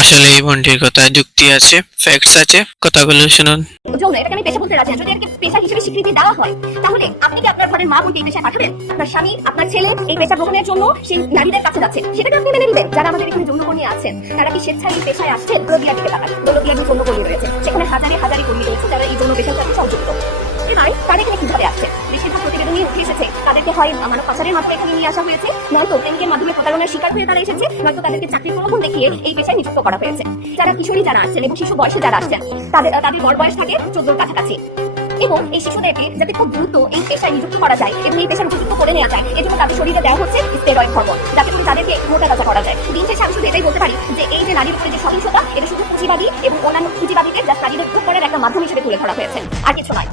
আসলে এই বোনটির কথায় যুক্তি আছে, ফ্যাক্টস আছে, কথাগুলো শুনুন। যৌন এটাকে আমি পেশা বলতে রাজি। যদি এটাকে পেশা হিসেবে স্বীকৃতি দেওয়া হয়, তাহলে আপনি কি আপনার ঘরের মা বোনকে এই পেশায় পাঠাবেন? আপনার স্বামী, আপনার ছেলে এই পেশা গ্রহণের জন্য সেই নারীদের কাছে যাচ্ছে, সেটাকে আপনি মেনে নেবেন? যারা আমাদের এখানে যৌনকর্মী আছেন, তারা কি স্বেচ্ছায় এই পেশায় আসছেন? দৌলতদিয়ার দিকে তাকান, দৌলতদিয়ার যৌনকর্মী রয়েছে, সেখানে হাজারে হাজারে কর্মী রয়েছে যারা এই যৌন পেশার সাথে সংযুক্ত। এবার তারা এখানে কিভাবে আসছে? বেশিরভাগ প্রতিবেদনই উঠে এসেছে তাদেরকে হয় মানব পাচারের মাধ্যমে এখানে নিয়ে আসা হয়েছে, নয়তো প্রেমিকের মাধ্যমে প্রতারণার শিকার হয়ে তারা এসেছে, নয়তো তাদেরকে চাকরির প্রলোভন দেখিয়ে এই পেশায় নিযুক্ত করা হয়েছে। যারা কিশোরী যারা আসছেন এবং শিশু বয়সে যারা আসছেন, তাদের গড় বয়স থাকে 14-র কাছাকাছি। এবং এই শিশুদেরকে যাতে খুব দ্রুত এই পেশায় নিযুক্ত করা যায় এবং এই পেশার উপযুক্ত করে নেওয়া যায়, এজন্য তাদের শরীরে দেওয়া হচ্ছে স্টেরয়েড হরমোন, যাতে করে তাদেরকে মোটা তাজা করা যায়। দিন শেষে আমি শুধু এটাই বলতে পারি যে এই যে নারীর উপরে যে সহিংসতা, এটা শুধু পুঁজিবাদী এবং অন্যান্য পুঁজিবাদীদের জাস্ট নারীদের উপর করার একটা মাধ্যম হিসেবে তুলে ধরা হয়েছে, আর কিছু নয়।